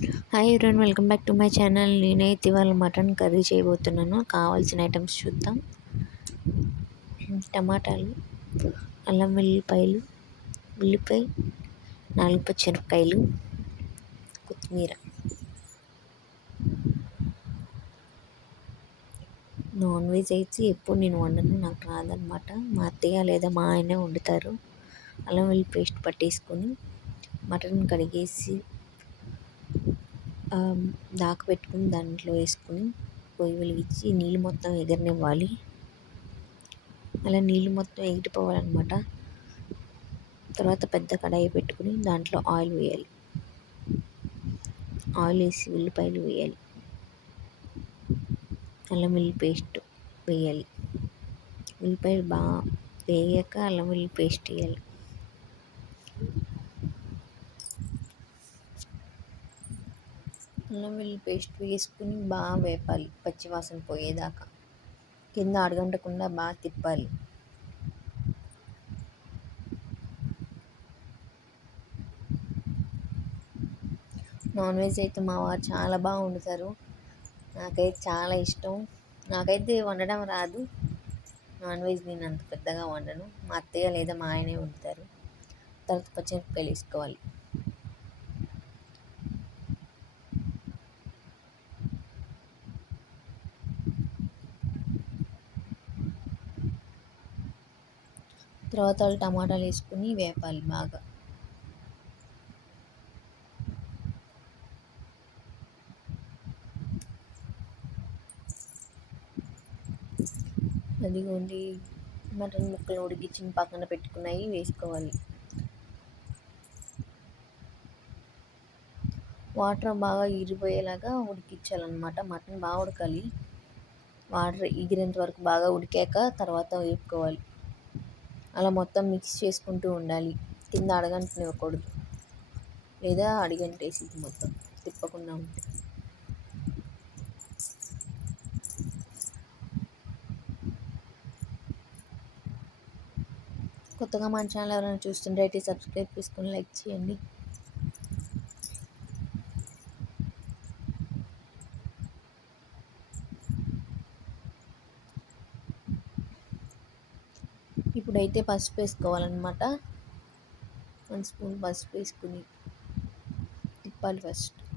Hi everyone welcome back to my channel నేనైతే ఇవాళ mutton curry చేయబోతున్నాను. కావాల్సిన ఐటమ్స్ చూద్దాం. టమాటాలు అల్లం వెల్లిపాయలు ఉల్లిపాయ నాలుగు పచ్చిమిరపకాయలు కొత్తిమీర నాన్ వెజ్ అయితే ఎప్పుడు నేను వండను నాకు రాదనమాట మా అత్తయ్య లేదా మా ఆయనే వండుతారు. అల్లం వెల్లి పేస్ట్ పట్టేసుకొని మటన్ కడిగేసి దాక పెట్టుకుని దాంట్లో వేసుకుని పొయ్యి వెలిగించి నీళ్ళు మొత్తం ఎగరనివ్వాలి. అలా నీళ్ళు మొత్తం ఎగిటిపోవాలన్నమాట తర్వాత పెద్ద కడాయి పెట్టుకుని దాంట్లో ఆయిల్ వేయాలి. ఆయిల్ వేసి ఉల్లిపాయలు వేయాలి. అల్లం వెల్లి పేస్ట్ వేయాలి. ఉల్లిపాయలు బాగా వేగాక అల్లం వెల్లి పేస్ట్ వేయాలి. అల్లం వెల్లుల్లి పేస్ట్ వేసుకుని బాగా వేపాలి. పచ్చివాసన పోయేదాకా. కింద అడగంటకుండా బాగా తిప్పాలి. నాన్ వెజ్ అయితే మా వారు చాలా బాగా వండుతారు. నాకైతే చాలా ఇష్టం. నాకైతే వండడం రాదు. నాన్ వెజ్ నేను అంత పెద్దగా వండను. మా అత్తయ్య లేదా మా ఆయనే వండుతారు. తర్వాత పచ్చిమిరపకాయలు వేసుకోవాలి. తర్వాత టమాటాలు వేసుకుని వేపాలి బాగా. అదిగోండి మటన్ ముక్కలు ఉడికించి పక్కన పెట్టుకున్నాయి వేసుకోవాలి. వాటర్ బాగా ఇరిపోయేలాగా ఉడికించాలన్నమాట మటన్ బాగా ఉడకాలి. వాటర్ ఎగిరేంత వరకు బాగా ఉడికాక తర్వాత వేపుకోవాలి. అలా మొత్తం మిక్స్ చేసుకుంటూ ఉండాలి. కింద అడగంటనివ్వకూడదు లేదా అడిగంటేసిద్ది మొత్తం. తిప్పకుండా ఉంటే. కొత్తగా మన ఛానల్ ఎవరైనా చూస్తుంటే అయితే సబ్స్క్రైబ్ చేసుకుని లైక్ చేయండి. ఇప్పుడైతే పసుపు వేసుకోవాలన్నమాట. వన్ స్పూన్ పసుపు వేసుకుని తిప్పాలి ఫస్ట్.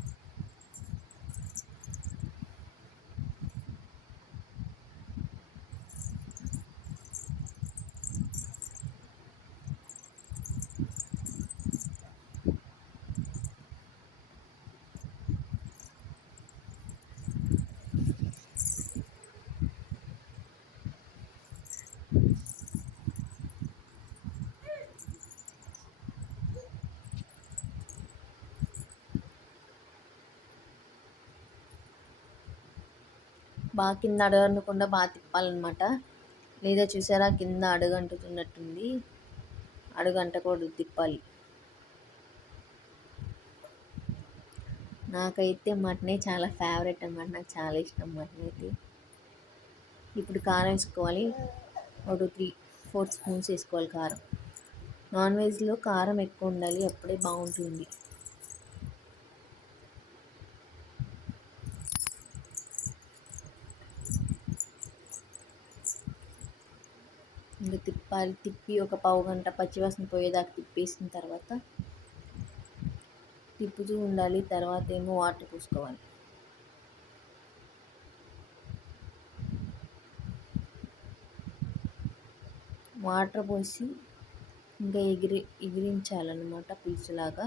బాగా కింద అడగకుండా బాగా తిప్పాలన్నమాట. లేదా చూసారా? కింద అడుగంటుతున్నట్టుంది. అడుగంటకూడదు తిప్పాలి. నాకైతే మటనే చాలా ఫేవరెట్ అనమాట నాకు చాలా ఇష్టం మటన్ అయితే. ఇప్పుడు కారం వేసుకోవాలి. ఒక త్రీ ఫోర్ స్పూన్స్ వేసుకోవాలి కారం. నాన్ వెజ్లో కారం ఎక్కువ ఉండాలి. అప్పుడే బాగుంటుంది. ఇంకా తిప్పాలి. తిప్పి ఒక పావు గంట పచ్చివాసన పోయేదాకా తిప్పేసిన తర్వాత తిప్పుతూ ఉండాలి. తర్వాత ఏమో వాటర్ పోసుకోవాలి. వాటర్ పోసి ఇంకా ఎగిరి ఎగిరించాలన్నమాట పులుసులాగా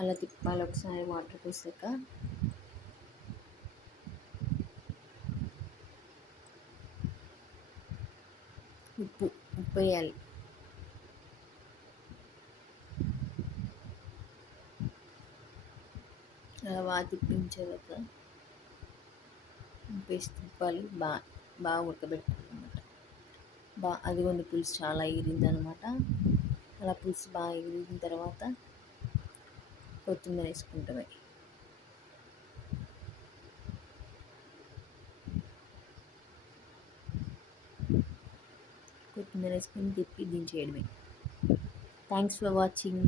అలా తిప్పాలి ఒకసారి వాటర్ పోసాక. ఉప్పు ఉప్పు వేయాలి. అలా బాగా తిప్పించాక ఉప్పేసి తిప్పాలి. బాగా బాగా ఉడకబెట్టాలన్నమాట బాగా అదిగోండి పులుసు చాలా ఎగిరిందనమాట అలా పులుసు బాగా ఎగిరిన తర్వాత అవుతుంది వేసుకుంటామే కొత్తిమీర వేసుకొని తిప్పి చేయడమే థ్యాంక్స్ ఫర్ వాచింగ్